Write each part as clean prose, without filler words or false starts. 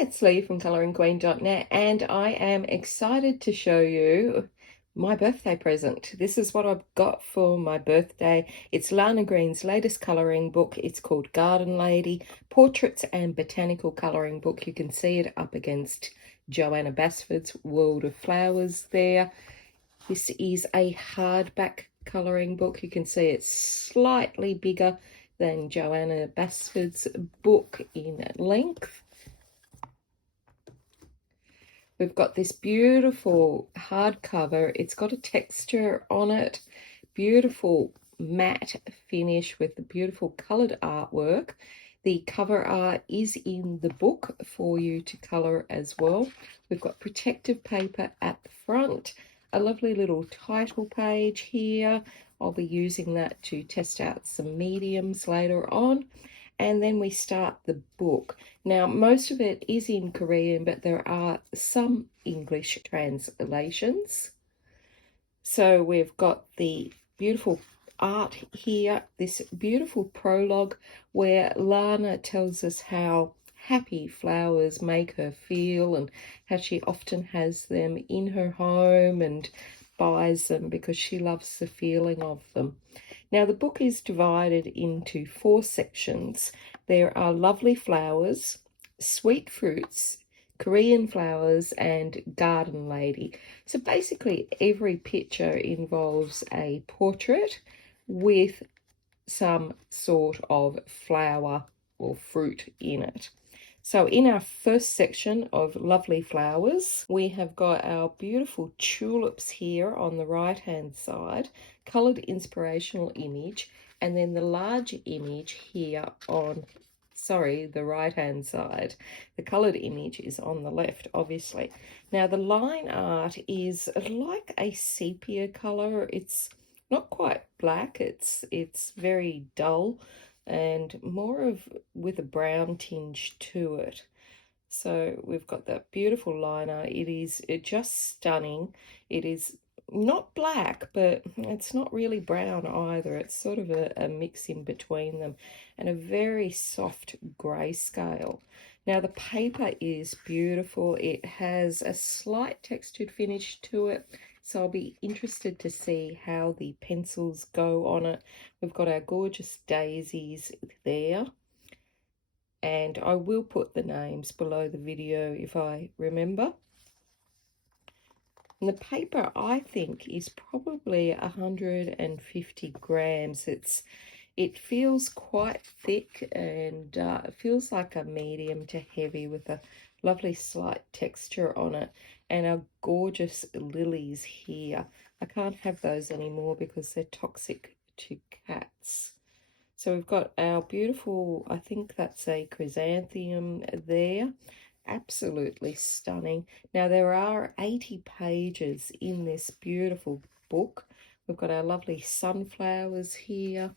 it's Lee from coloringqueen.net, and I am excited to show you my birthday present. This is what I've got for my birthday. It's Lana Green's latest colouring book. It's called Garden Lady, Portraits and Botanical Coloring Book. You can see it up against Joanna Basford's World of Flowers there. This is a hardback colouring book. You can see it's slightly bigger than Joanna Basford's book in length. We've got this beautiful hardcover. It's got a texture on it, beautiful matte finish with the beautiful coloured artwork. The cover art is in the book for you to colour as well. We've got protective paper at the front, a lovely little title page here. I'll be using that to test out some mediums later on. And then we start the book. Now, most of it is in Korean, but there are some English translations. So we've got the beautiful art here, this beautiful prologue where Lana tells us how happy flowers make her feel and how she often has them in her home and buys them because she loves the feeling of them. Now, the book is divided into 4 sections. There are lovely flowers, sweet fruits, Korean flowers, and garden lady. So basically, every picture involves a portrait with some sort of flower or fruit in it. So in our first section of lovely flowers, we have got our beautiful tulips here on the right hand side, coloured inspirational image, and then the large image here on, the right hand side. The coloured image is on the left, obviously. Now the line art is like a sepia colour. It's not quite black, it's very dull and more of with a brown tinge to it. So we've got that beautiful liner. It is just stunning. It is not black, but it's not really brown either. It's sort of a mix in between them, and a very soft grayscale. Now the paper is beautiful. It has a slight textured finish to it, so I'll be interested to see how the pencils go on it. We've got our gorgeous daisies there, and I will put the names below the video if I remember. And the paper, I think, is probably 150 grams. It feels quite thick, and it feels like a medium to heavy with a lovely slight texture on it. And our gorgeous lilies here. I can't have those anymore because they're toxic to cats. So we've got our beautiful, I think that's a chrysanthemum there. Absolutely stunning. Now there are 80 pages in this beautiful book. We've got our lovely sunflowers here.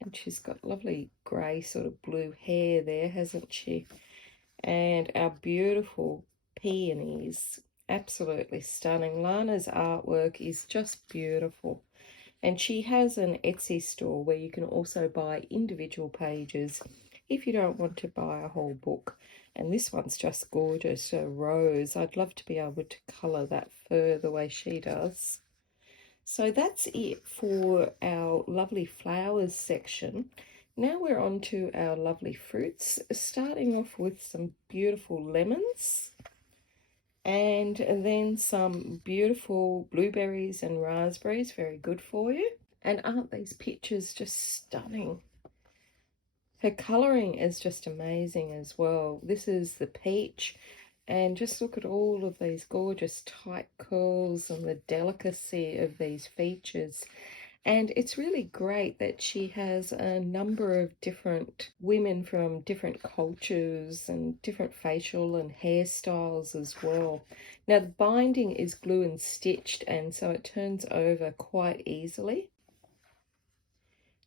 And she's got lovely grey sort of blue hair there, hasn't she? And our beautiful peonies, absolutely stunning. Lana's artwork is just beautiful. And she has an Etsy store where you can also buy individual pages if you don't want to buy a whole book. And this one's just gorgeous, a rose. I'd love to be able to colour that fur the way she does. So that's it for our lovely flowers section. Now we're on to our lovely fruits, starting off with some beautiful lemons and then some beautiful blueberries and raspberries, very good for you. And aren't these pictures just stunning? Her colouring is just amazing as well. This is the peach, and just look at all of these gorgeous tight curls and the delicacy of these features. And it's really great that she has a number of different women from different cultures and different facial and hairstyles as well. Now the binding is glue and stitched, and so it turns over quite easily.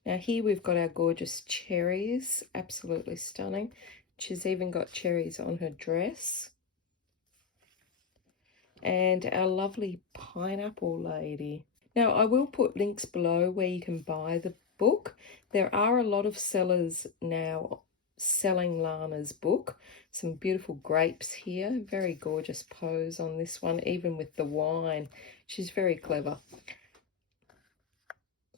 Now here we've got our gorgeous cherries, absolutely stunning. She's even got cherries on her dress. And our lovely pineapple lady. Now, I will put links below where you can buy the book. There are a lot of sellers now selling Lana's book. Some beautiful grapes here. Very gorgeous pose on this one, even with the wine. She's very clever.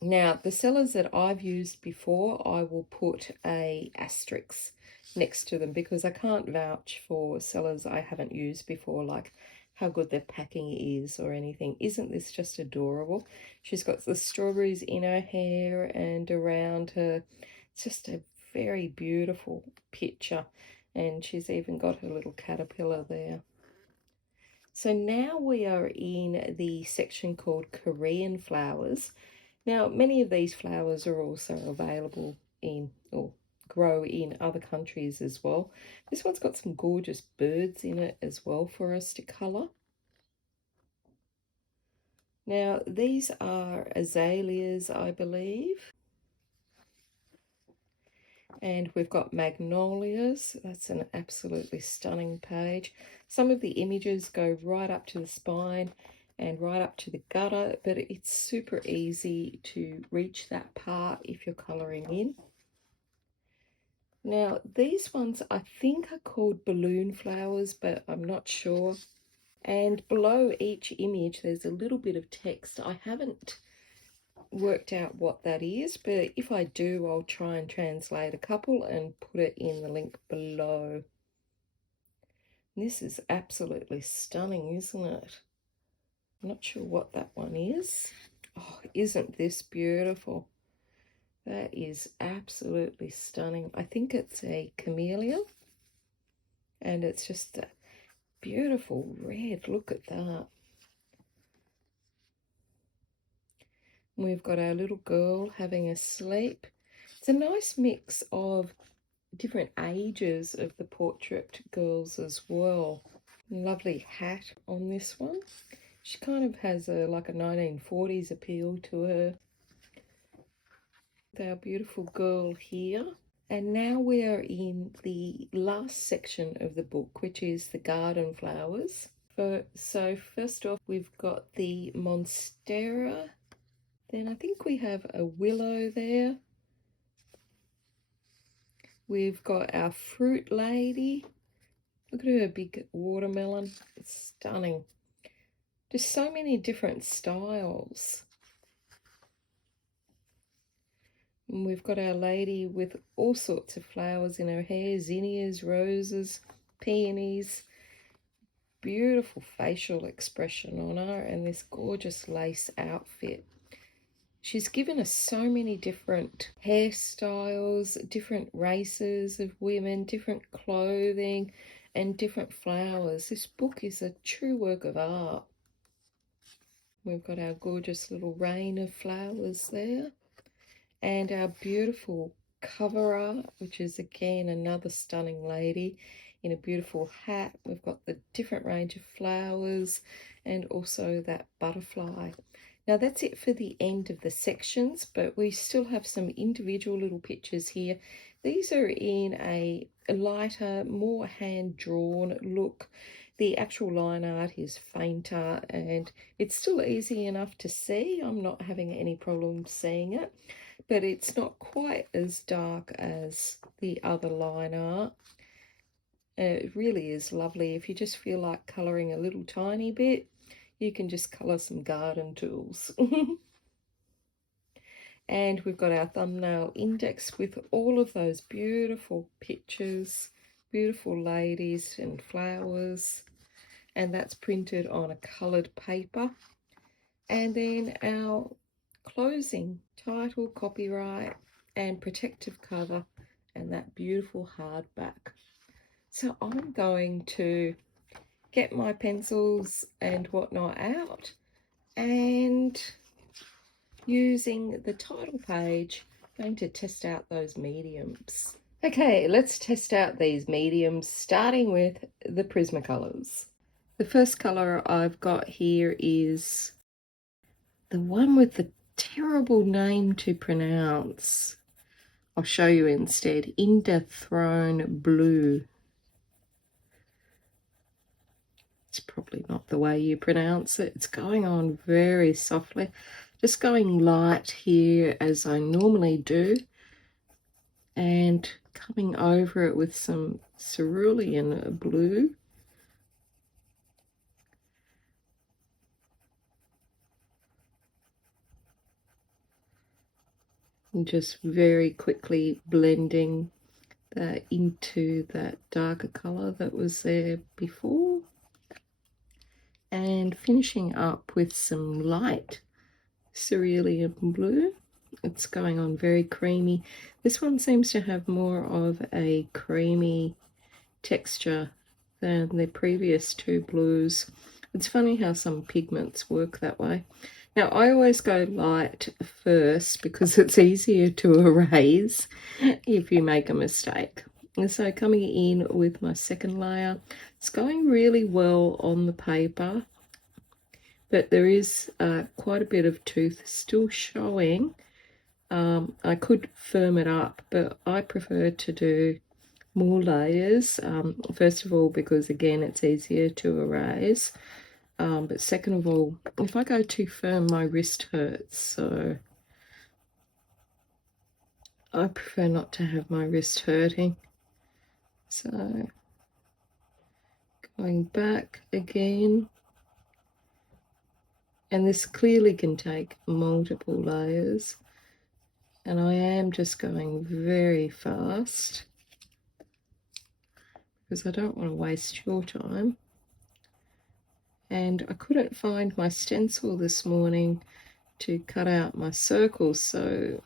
Now, the sellers that I've used before, I will put a asterisk next to them because I can't vouch for sellers I haven't used before, like how good their packing is or anything. Isn't this just adorable? She's got the strawberries in her hair and around her. It's just a very beautiful picture, and she's even got her little caterpillar there. So now we are in the section called Korean flowers. Now, many of these flowers are also available in or grow in other countries as well. This one's got some gorgeous birds in it as well for us to colour. Now, these are azaleas, I believe. And we've got magnolias. That's an absolutely stunning page. Some of the images go right up to the spine and right up to the gutter, but it's super easy to reach that part if you're colouring in. Now, these ones I think are called balloon flowers, but I'm not sure. And below each image, there's a little bit of text. I haven't worked out what that is, but if I do, I'll try and translate a couple and put it in the link below. This is absolutely stunning, isn't it? I'm not sure what that one is. Oh, isn't this beautiful? That is absolutely stunning. I think it's a camellia, and it's just a beautiful red. Look at that. We've got our little girl having a sleep. It's a nice mix of different ages of the portrait girls as well. Lovely hat on this one. She kind of has a like a 1940s appeal to her. Our beautiful girl here. And now we are in the last section of the book, which is the garden flowers. So first off, we've got the monstera. Then I think we have a willow there. We've got our fruit lady. Look at her big watermelon. It's stunning. Just so many different styles. And we've got our lady with all sorts of flowers in her hair. Zinnias, roses, peonies. Beautiful facial expression on her and this gorgeous lace outfit. She's given us so many different hairstyles, different races of women, different clothing, and different flowers. This book is a true work of art. We've got our gorgeous little rain of flowers there, and our beautiful cover art, which is again another stunning lady in a beautiful hat. We've got the different range of flowers and also that butterfly. Now that's it for the end of the sections, but we still have some individual little pictures here. These are in a lighter, more hand-drawn look. The actual line art is fainter and it's still easy enough to see. I'm not having any problem seeing it, but it's not quite as dark as the other line art. It really is lovely. If you just feel like colouring a little tiny bit, you can just colour some garden tools. And we've got our thumbnail index with all of those beautiful pictures, beautiful ladies and flowers. And that's printed on a coloured paper. And then our closing title, copyright, and protective cover, and that beautiful hardback. So I'm going to get my pencils and whatnot out, and using the title page, I'm going to test out those mediums. Okay, let's test out these mediums, starting with the Prismacolors. The first colour I've got here is the one with the terrible name to pronounce. I'll show you instead. Indethrone Blue. It's probably not the way you pronounce it. It's going on very softly. Just going light here as I normally do, and coming over it with some cerulean blue. And just very quickly blending that into that darker color that was there before. And finishing up with some light cerulean blue. It's going on very creamy. This one seems to have more of a creamy texture than the previous two blues. It's funny how some pigments work that way. Now, I always go light first because it's easier to erase if you make a mistake. And so coming in with my second layer, it's going really well on the paper, but there is quite a bit of tooth still showing. I could firm it up, but I prefer to do more layers. First of all, because again, it's easier to erase. But second of all, if I go too firm, my wrist hurts. So I prefer not to have my wrist hurting. So going back again. And this clearly can take multiple layers. And I am just going very fast because I don't want to waste your time. And I couldn't find my stencil this morning to cut out my circles, so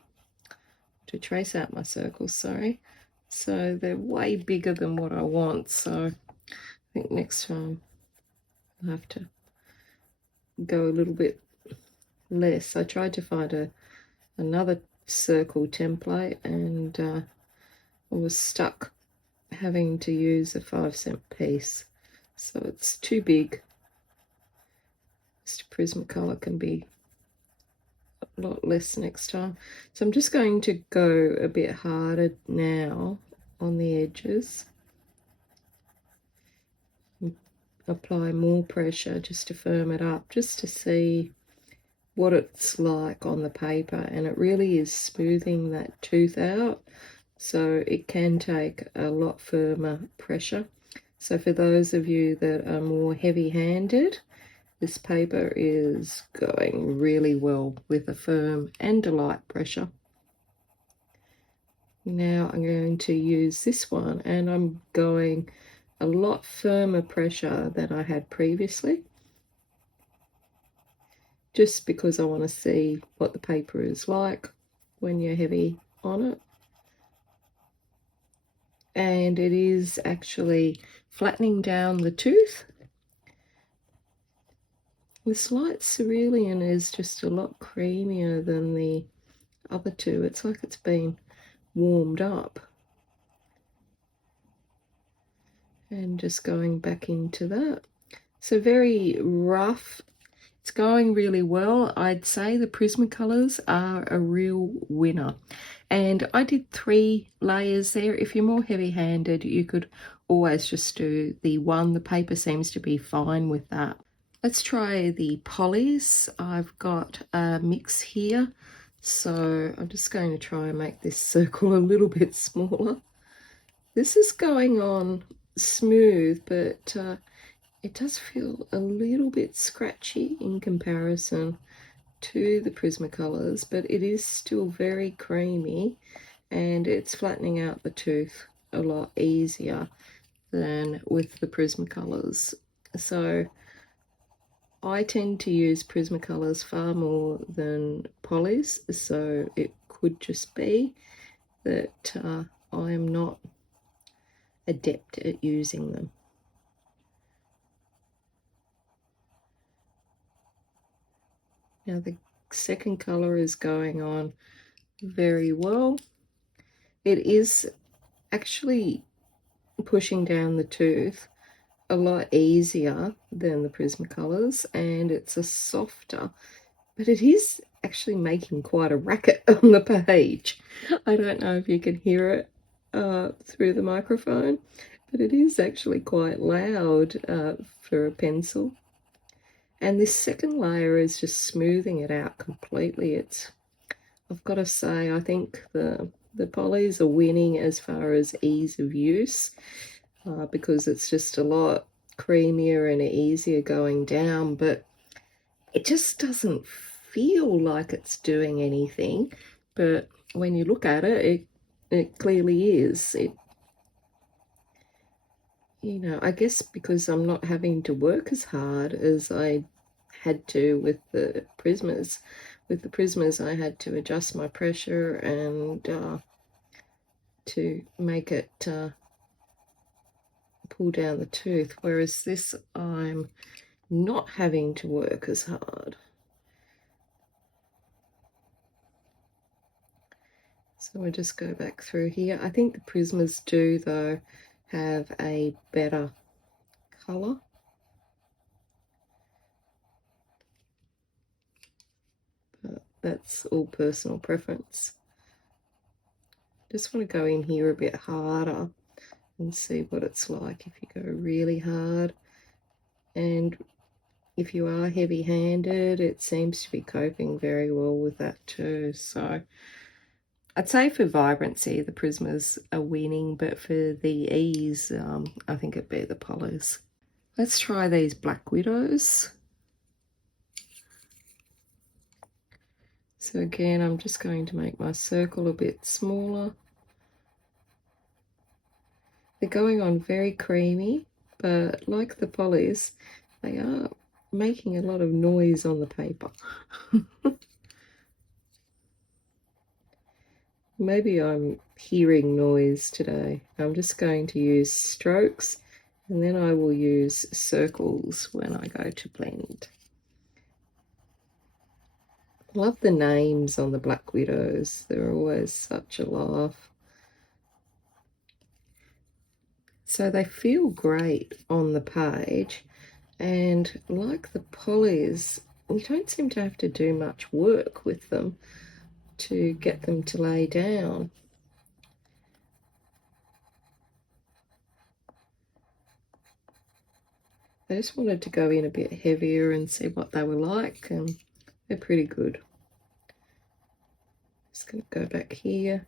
to trace out my circles, sorry. So they're way bigger than what I want, so I think next time I'll have to go a little bit less. I tried to find another circle template, and I was stuck having to use a 5-cent piece, so it's too big. Mr. Prismacolor can be a lot less next time. So I'm just going to go a bit harder now on the edges. Apply more pressure just to firm it up, just to see what it's like on the paper. And it really is smoothing that tooth out, so it can take a lot firmer pressure. So for those of you that are more heavy-handed, this paper is going really well with a firm and a light pressure. Now I'm going to use this one, and I'm going a lot firmer pressure than I had previously, just because I want to see what the paper is like when you're heavy on it. And it is actually flattening down the tooth. This light cerulean is just a lot creamier than the other two. It's like it's been warmed up. And just going back into that. So very rough. It's going really well. I'd say the Prismacolors are a real winner. And I did 3 layers there. If you're more heavy-handed, you could always just do the one. The paper seems to be fine with that. Let's try the polys. I've got a mix here, so I'm just going to try and make this circle a little bit smaller. This is going on smooth, but it does feel a little bit scratchy in comparison to the Prismacolors, but it is still very creamy, and it's flattening out the tooth a lot easier than with the Prismacolors. So I tend to use Prismacolors far more than polys, so it could just be that I am not adept at using them. Now the second color is going on very well. It is actually pushing down the tooth a lot easier than the Prismacolors, and it's a softer, but it is actually making quite a racket on the page. I don't know if you can hear it through the microphone, but it is actually quite loud for a pencil. And this second layer is just smoothing it out completely. I've got to say, I think the The polys are winning as far as ease of use, because it's just a lot creamier and easier going down, but it just doesn't feel like it's doing anything. But when you look at it, it clearly is. You know, I guess because I'm not having to work as hard as I had to with the Prismas. With the Prismas, I had to adjust my pressure and to make it pull down the tooth, whereas this, I'm not having to work as hard. So we'll just go back through here. I think the Prismas do, though, have a better colour. But that's all personal preference. Just want to go in here a bit harder and see what it's like if you go really hard. And if you are heavy-handed, it seems to be coping very well with that too. So I'd say for vibrancy, the Prismas are winning, but for the ease, I think it'd be the Polys. Let's try these Black Widows. So again, I'm just going to make my circle a bit smaller. They're going on very creamy, but like the Polys, they are making a lot of noise on the paper. Maybe I'm hearing noise today. I'm just going to use strokes, and then I will use circles when I go to blend. Love the names on the Black Widows. They're always such a laugh. So they feel great on the page, and like the Polys, you don't seem to have to do much work with them to get them to lay down. I just wanted to go in a bit heavier and see what they were like, and they're pretty good. Just going to go back here.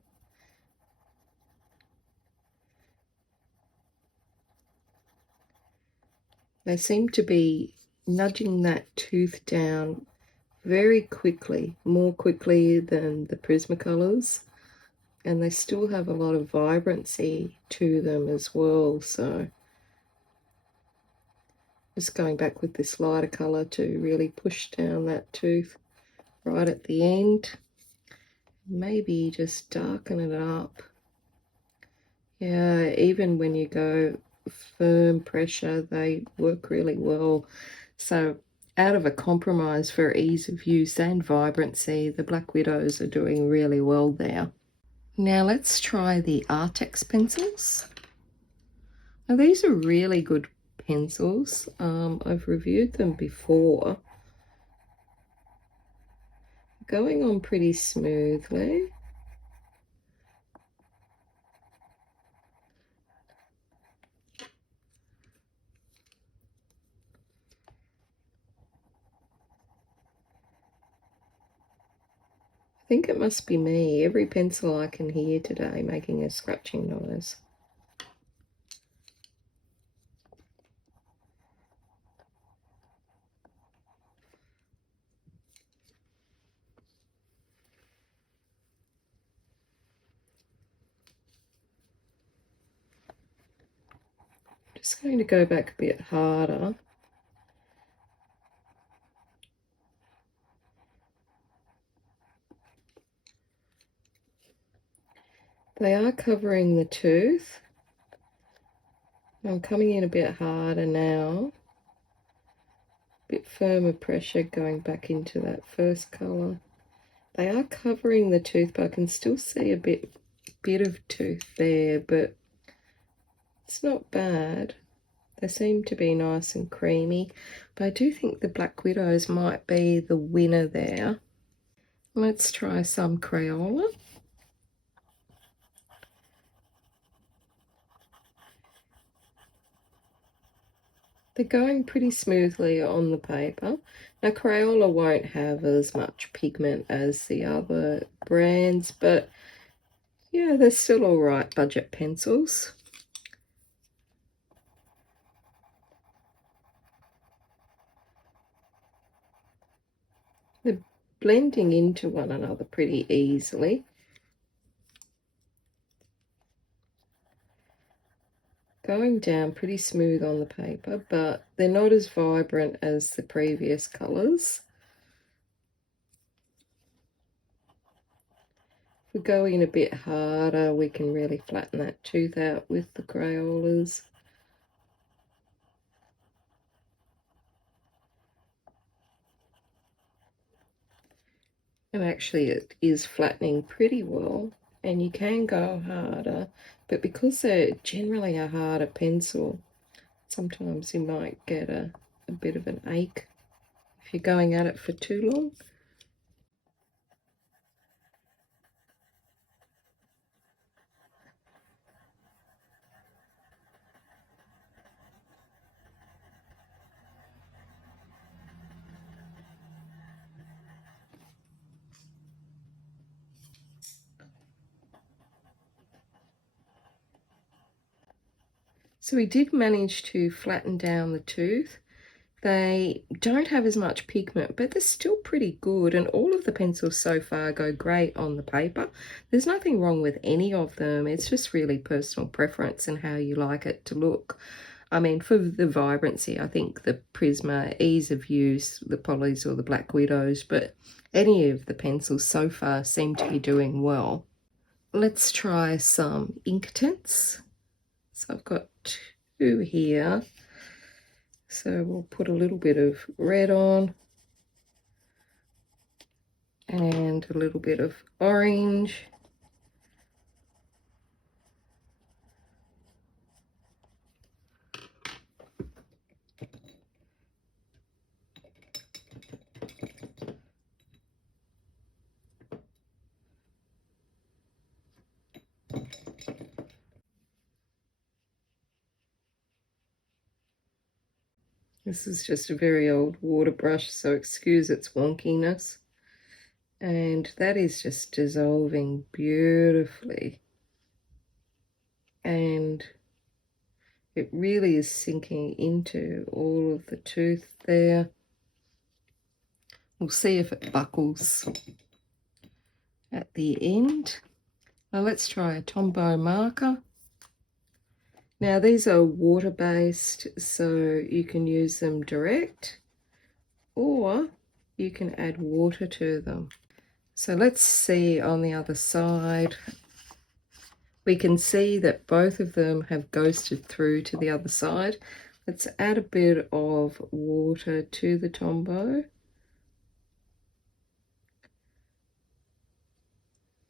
They seem to be nudging that tooth down very quickly, more quickly than the Prismacolors, and they still have a lot of vibrancy to them as well. So just going back with this lighter color to really push down that tooth right at the end. Maybe just darken it up. Yeah, even when you go firm pressure, they work really well. So out of a compromise for ease of use and vibrancy, the Black Widows are doing really well there. Now let's try the Artex pencils. Now these are really good pencils. I've reviewed them before. Going on pretty smoothly. I think it must be me. Every pencil I can hear today making a scratching noise. Just going to go back a bit harder. They are covering the tooth. I'm coming in a bit harder now. A bit firmer pressure going back into that first colour. They are covering the tooth, but I can still see a bit of tooth there, but it's not bad. They seem to be nice and creamy, but I do think the Black Widows might be the winner there. Let's try some Crayola. They're going pretty smoothly on the paper. Now Crayola won't have as much pigment as the other brands, but Yeah, they're still all right budget pencils. They're blending into one another pretty easily. Going down pretty smooth on the paper, but they're not as vibrant as the previous colours. If we go in a bit harder, we can really flatten that tooth out with the Crayolas. And actually it is flattening pretty well, and you can go harder, but because they're generally a harder pencil, sometimes you might get a bit of an ache if you're going at it for too long. So we did manage to flatten down the tooth. They don't have as much pigment, but they're still pretty good, and all of the pencils so far go great on the paper. There's nothing wrong with any of them. It's just really personal preference and how you like it to look. I mean, for the vibrancy, I think the Prisma, ease of use, the Polys or the Black Widows, but any of the pencils so far seem to be doing well. Let's try some Inktense. So I've got two here. So we'll put a little bit of red on and a little bit of orange. This is just a very old water brush, so excuse its wonkiness. And that is just dissolving beautifully. And it really is sinking into all of the tooth there. We'll see if it buckles at the end. Now let's try a Tombow marker. Now these are water-based, so you can use them direct, or you can add water to them. So let's see on the other side. We can see that both of them have ghosted through to the other side. Let's add a bit of water to the Tombow.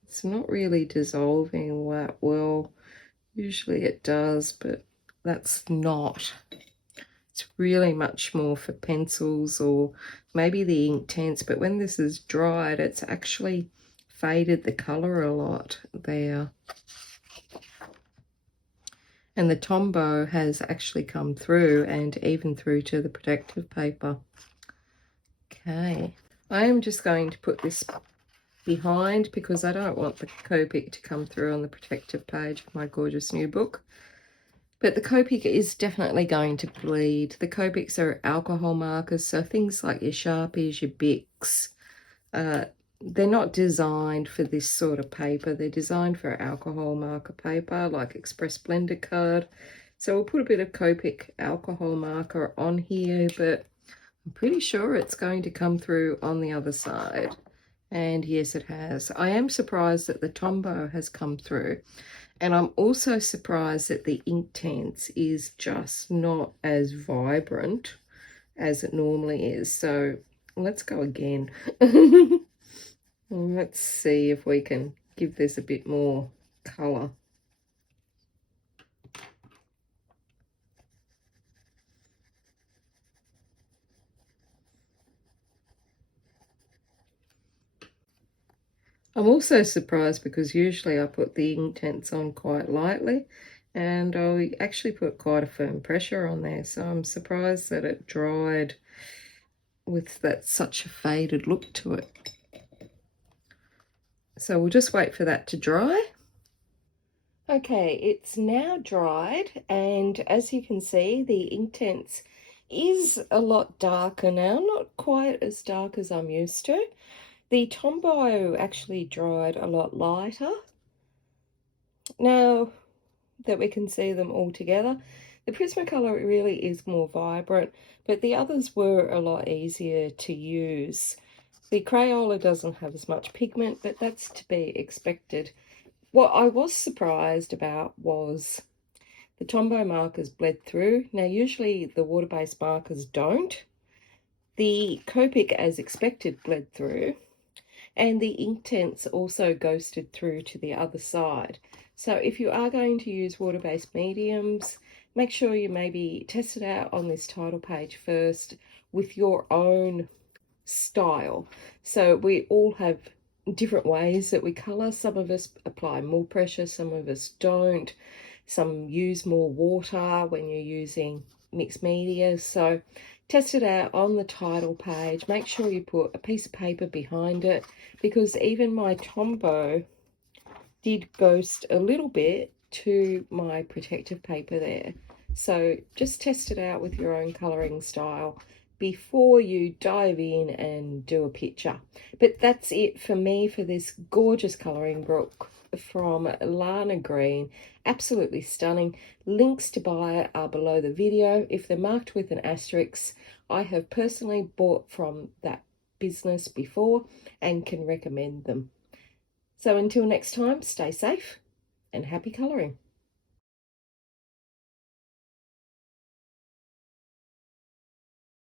It's not really dissolving that well. Usually it does, but that's not. It's really much more for pencils or maybe the Inktense, but when this is dried, it's actually faded the color a lot there. And the Tombow has actually come through, and even through to the protective paper. Okay, I am just going to put this behind because I don't want the Copic to come through on the protective page of my gorgeous new book. But the Copic is definitely going to bleed. The Copics are alcohol markers, so things like your Sharpies, your Bics, they're not designed for this sort of paper. They're designed for alcohol marker paper, like Express Blender card. So we'll put a bit of Copic alcohol marker on here, but I'm pretty sure it's going to come through on the other side. And yes, it has. I am surprised that the Tombow has come through. And I'm also surprised that the Inktense is just not as vibrant as it normally is. So let's go again. Let's see if we can give this a bit more colour. I'm also surprised because usually I put the Inktense on quite lightly, and I actually put quite a firm pressure on there, so I'm surprised that it dried with that such a faded look to it. So we'll just wait for that to dry. Okay, it's now dried, and as you can see, the Inktense is a lot darker now, not quite as dark as I'm used to. The Tombow actually dried a lot lighter. Now that we can see them all together, the Prismacolor really is more vibrant, but the others were a lot easier to use. The Crayola doesn't have as much pigment, but that's to be expected. What I was surprised about was the Tombow markers bled through. Now, usually the water-based markers don't. The Copic, as expected, bled through, and the Inktense also ghosted through to the other side. So if you are going to use water-based mediums, make sure you maybe test it out on this title page first with your own style. So we all have different ways that we colour. Some of us apply more pressure, some of us don't. Some use more water when you're using mixed media. So test it out on the title page. Make sure you put a piece of paper behind it, because even my Tombow did ghost a little bit to my protective paper there. So just test it out with your own colouring style before you dive in and do a picture. But that's it for me for this gorgeous colouring book from Lana Green. Absolutely stunning. Links to buy it are below the video. If they're marked with an asterisk, I have personally bought from that business before and can recommend them. So until next time, stay safe and happy colouring.